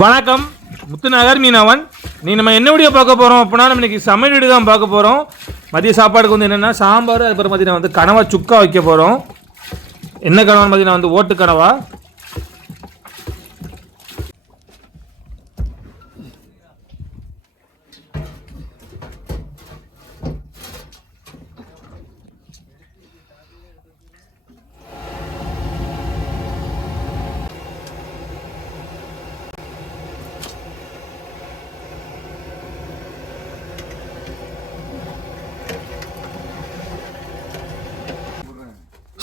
வணக்கம். முத்துநகர் மீனவன். நீ நம்ம என்ன வீடியோ பார்க்க போகிறோம் அப்படின்னா நம்ம இன்னைக்கு சமையல் வீடு தான் பார்க்க போகிறோம் மதிய சாப்பாடுக்கு வந்து என்னென்னா சாம்பார் அதுக்கப்புறம் பார்த்தீங்கன்னா வந்து கனவா சுக்கா வைக்க போகிறோம் என்ன கனவான்னு பார்த்தீங்கன்னா வந்து ஓட்டு கனவா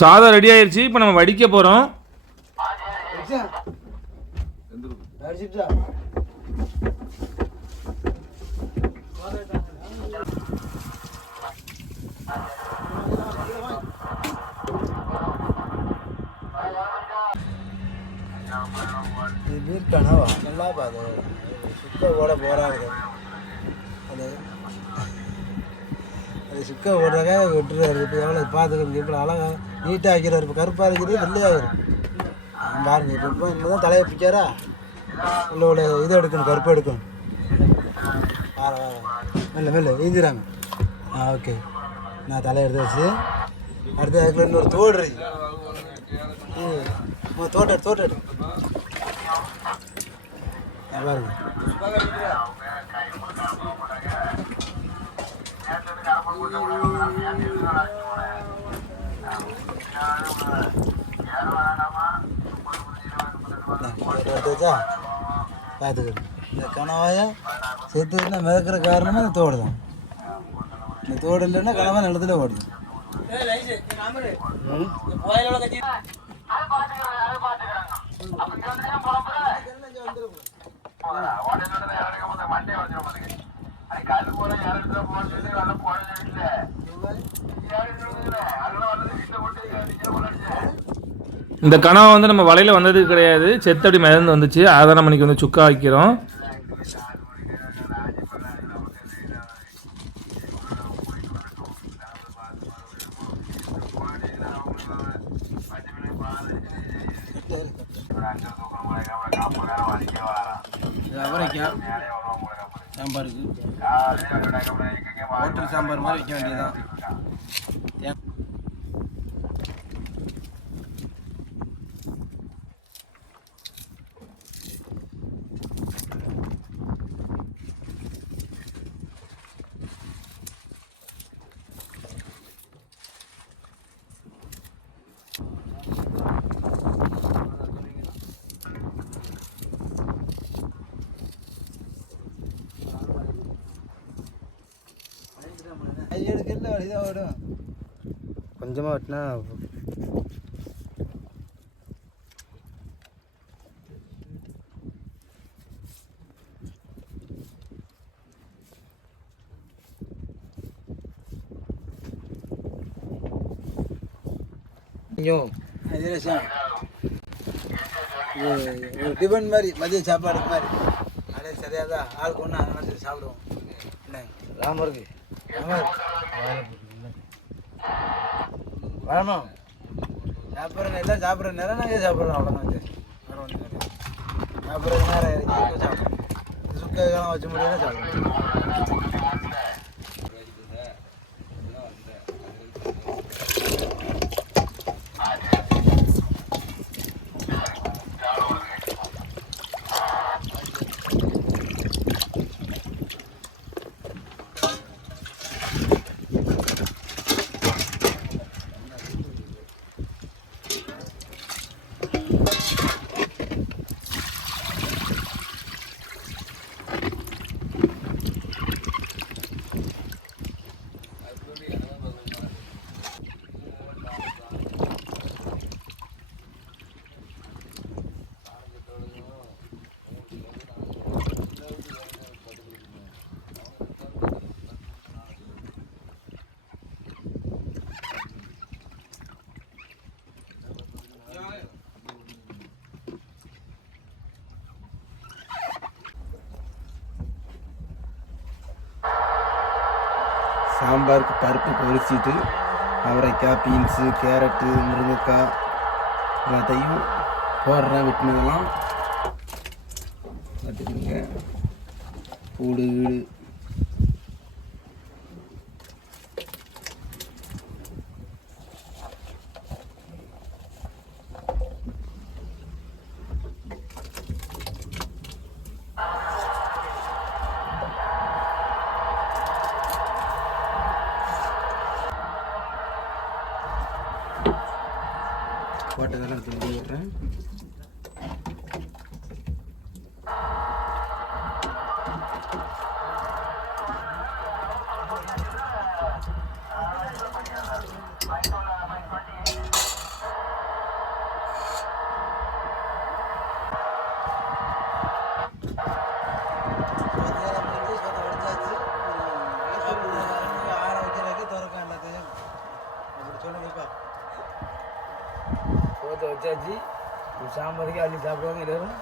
சாதம் ரெடி ஆயிடுச்சு இப்போ நம்ம வடிக்க போகிறோம் கனவா நல்லா பாது சுத்த ஓட போறாது அந்த சிக்க விடுறாங்க விட்டுருவாரு இப்போ எவ்வளோ பார்த்துக்கணும். இப்போ அழகாக நீட்டாக வைக்கிறாரு இப்போ கருப்பாக இருக்கிறது வெள்ளையாகிடும் பாருங்க. இப்போ இப்போ தான் தலையை பிடிச்சாரா? உள்ளோட இதை எடுக்கணும். கருப்பு எடுக்கணும். வார வார. மெல்ல மெல்ல. ஈஞ்சிராங்க ஆ ஓகே நான் தலையை எடுத்து வச்சு அடுத்து அதுக்குள்ள இன்னொரு தோடு இருக்கு. தோட்ட எடு தோட்ட பாருங்க. பார்த்துக்கணும் இந்த கணவாயை சேர்த்துக்கிட்டு மிதக்கிற காரணமே இந்த தோடு தான் இந்த தோடு இல்லைன்னா கணவன் நிலத்துல ஓடுது ம். இந்த கனவா வந்து நம்ம வலையில் வந்தது கிடையாது. செத்தடி மிதந்து வந்துச்சு. அதை நம்ம இன்னைக்கு வந்து சுக்கா வைக்கிறோம். இது அவரைக்காய் சாம்பாருக்கு. ஹோட்டல் சாம்பார் மாதிரி வைக்க வேண்டியதுதான். எடுக்கல வழிதான் ஓடும் கொஞ்சமாக வெட்டினா டிஃபன் மாதிரி மதிய சாப்பாடு மாதிரி. அதே சரியாதான் ஆளுக்கு ஒன்று அங்கே சாப்பிடுவோம். என்ன? ராமருக்கு. ராமர் வரணும் சாப்பிட்ற எல்லாம் சாப்பிட்ற நேரம் நாங்கள் சாப்பிட்றோம் அவ்வளோதான் வந்து வேறு ஒன்றும் கிடையாது சாப்பிட்ற நேரம் இறங்கி சாப்பிடுவோம் சுக்க காலம் வச்ச முடியாது சாப்பிட்றோம் சாம்பாருக்கு பருப்பு பொரிச்சிட்டு அவரைக்காய் பீன்ஸு கேரட்டு முருங்கைக்காய் எல்லாத்தையும் போடுறேன் வெட்டினதெல்லாம். பார்த்துக்குங்க பூடு வீடு இதெல்லாம் எடுத்து மூடி விட்றேன் ஆற வைக்கிறதுக்கு திறக்க எல்லாத்தையும் அப்படி சொல்லுங்கப்பா சோத்தை வச்சாச்சு சாம்பாருக்கு அள்ளி சாப்பிடுவாங்க எல்லாரும்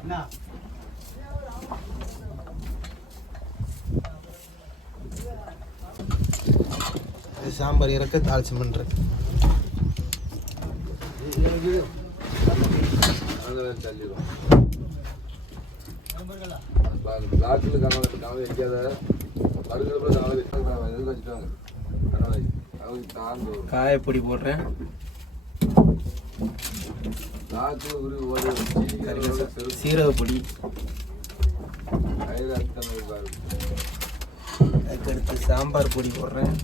என்ன சாம்பார் இறக்க தாளிச்சு பண்ணுறேன் பிளாக்கில் கனவு கனவு வைக்காத படுக்கிறப்ப கனவு வச்சுட்டாங்க எதுக்கு காயப்பொடி போடுறேன். சீரக பொடி அதுக்கடுத்து சாம்பார் பொடி போடுறேன்.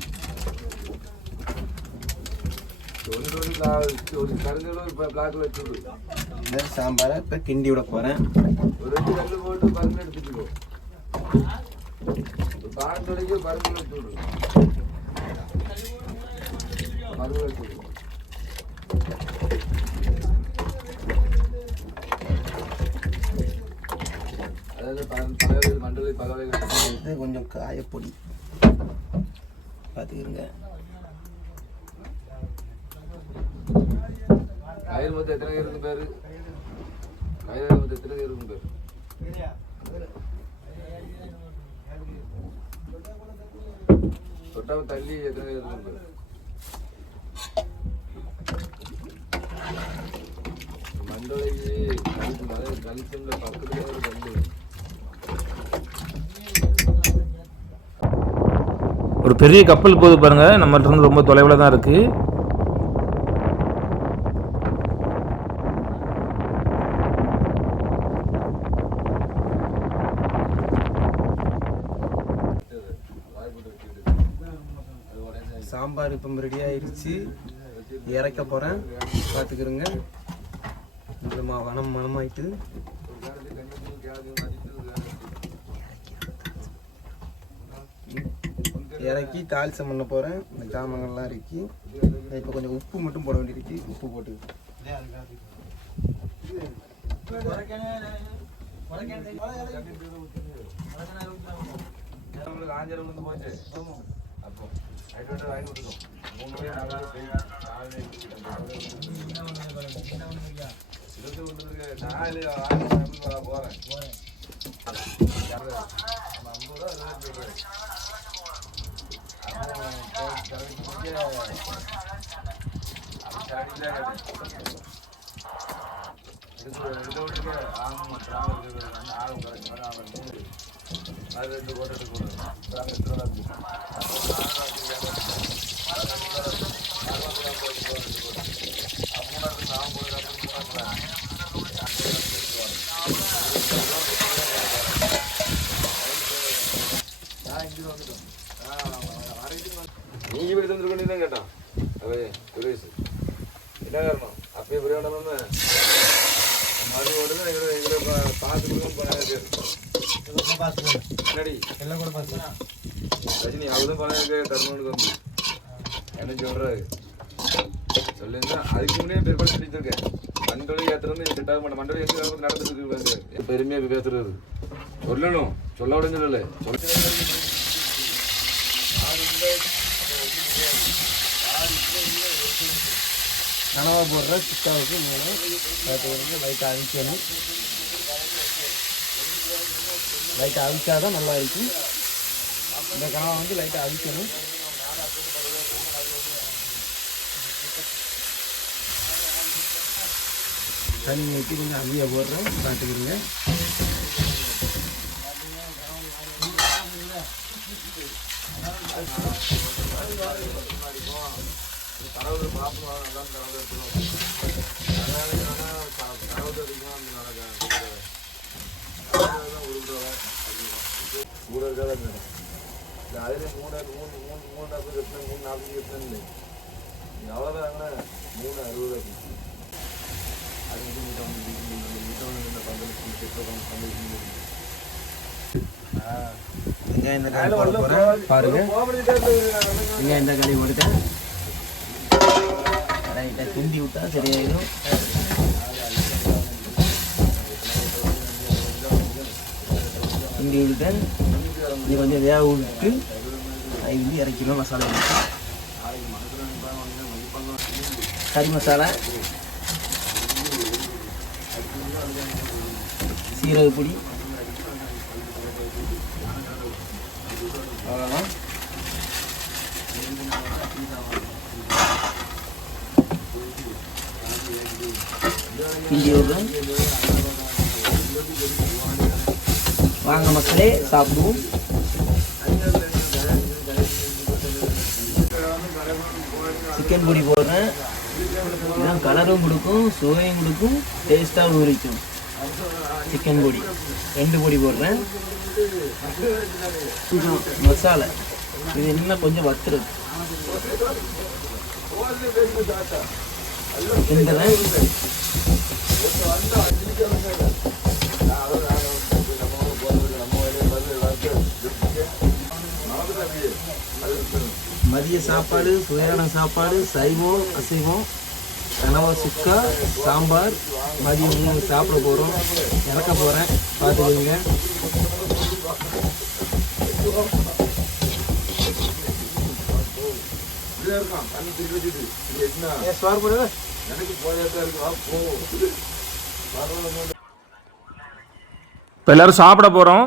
ஒரு கருங்கல் ஒரு பிளாக்கில் வச்சுடு இந்த சாம்பாரை இப்போ கிண்டி விட போகிறேன் ஒரு ரெண்டு கல்லு போட்டு பருங்க எடுத்துக்கோ ஒரு பாண்டு வரைக்கும் பருங்க வச்சுடு பருங்க வச்சுடு அதாவது பறவை மண்டலை பறவைகள் இது கொஞ்சம் காயப்பொடி. பார்த்துக்கிருங்க. கயிறு மொத்தம் எத்தனை பேர் இருக்கும் பேரு? கயிறு மொத்தம் எத்தனை கயிறு இருக்கும் பேர்? தொட்டாம தள்ளி எத்தனை கயிறு இருக்கும் பேர்? மண்டலைக்கு கழிச்சு மலை பக்கத்துல ஒரு கல்லு. ஒரு பெரிய கப்பல் போகுது பாருங்க. நம்மகிட்ட இருந்து ரொம்ப தொலைவில் தான் இருக்குது சாம்பார் இப்போ ரெடி ஆயிடுச்சு இறக்க போகிறேன் பார்த்துக்கிறோங்க கொஞ்சமா வனம் மனமாயிட்டு இறக்கி தாளிசம் பண்ண போகிறேன் இந்த ஜாமங்கள்லாம் இறக்கி இப்போ கொஞ்சம் உப்பு மட்டும் போட வேண்டியிருக்கு உப்பு போட்டு ஆஞ்சரம் வந்து போச்சு அப்போ ஐட்டு விட்டு வாங்கி விட்டுக்கோ மூணு அது ரெண்டு கோட்டை போடுறேன் இப்படி தந்துருக்கணும் தான் கேட்டான். அவன் சுரேஷ் என்ன காரணம்? அப்பயே புரியாண்டமே மறுபடியும் தான் எங்களை பார்த்து கொடுக்க போனாங்க எல்லாம் கூட பார்த்து ரஜினி அவளும் பணம் தரணும்னு வந்து என்ன சொல்றாரு சொல்லுங்க அதுக்கு முன்னே பெருமாள் சொல்லிட்டு இருக்கேன் மண்டலி ஏத்துறது மாட்டேன் மண்டலி எங்க நடந்துட்டு இருக்கு பெருமையா பேசுறது சொல்லணும் சொல்ல விட சொல்லல கனவா போடுற சுக்காவுக்கு மேலே பார்த்துக்கிறீங்க லைட்டாக அவிக்கணும் லைட்டாக அவிச்சா தான் நல்லா இருக்கும். இந்த கனவை வந்து லைட்டாக அவிக்கணும். தண்ணி ஊற்றி கொஞ்சம் அவிய போடுறோம் பார்த்துக்கிறீங்க கூட இருக்காத மேடம் அதுல மூணு மூணு மூணு மூணு நாற்பது எத்தனை மூணு நாற்பது எத்தனை இல்லை அவ்வளோதான் மூணு அறுபது அப்படி. அது மீட்டம் மீட்டம் இந்த பந்தலுக்கு வெங்காயம் இந்த போட போகிறேன் வெங்காயம் இந்த போட்டுட்டேன். ரைட்டாக கிண்டி விட்டா சரியாயிடும். கிண்டி விட்டுட்டேன் இது கொஞ்சம் வேக விட்டு அது வந்து இறக்கிடுவோம் மசாலா கறி மசாலா சீரக பொடி அவ்வளோதான் கிண்டி விடுறேன் வாங்க மக்களே சாப்பிடுவோம். சிக்கன் பொடி போடுறேன். இதான் கலரும் கொடுக்கும் சுவையும் கொடுக்கும் டேஸ்ட்டாகவும் இருக்கும் சிக்கன் பொடி. ரெண்டு பொடி போடுறேன். மசாலா. இது இன்னும் கொஞ்சம் வத்துறது. இந்த மதிய சாப்பாடு சுவையான சாப்பாடு சைவம் அசைவம் கனவா சுக்கா சாம்பார். மதியம் உணவு சாப்பிட போகிறோம் இறக்க போகிறேன் பார்த்துக்கோங்க. இப்போ எல்லோரும் சாப்பிட போகிறோம்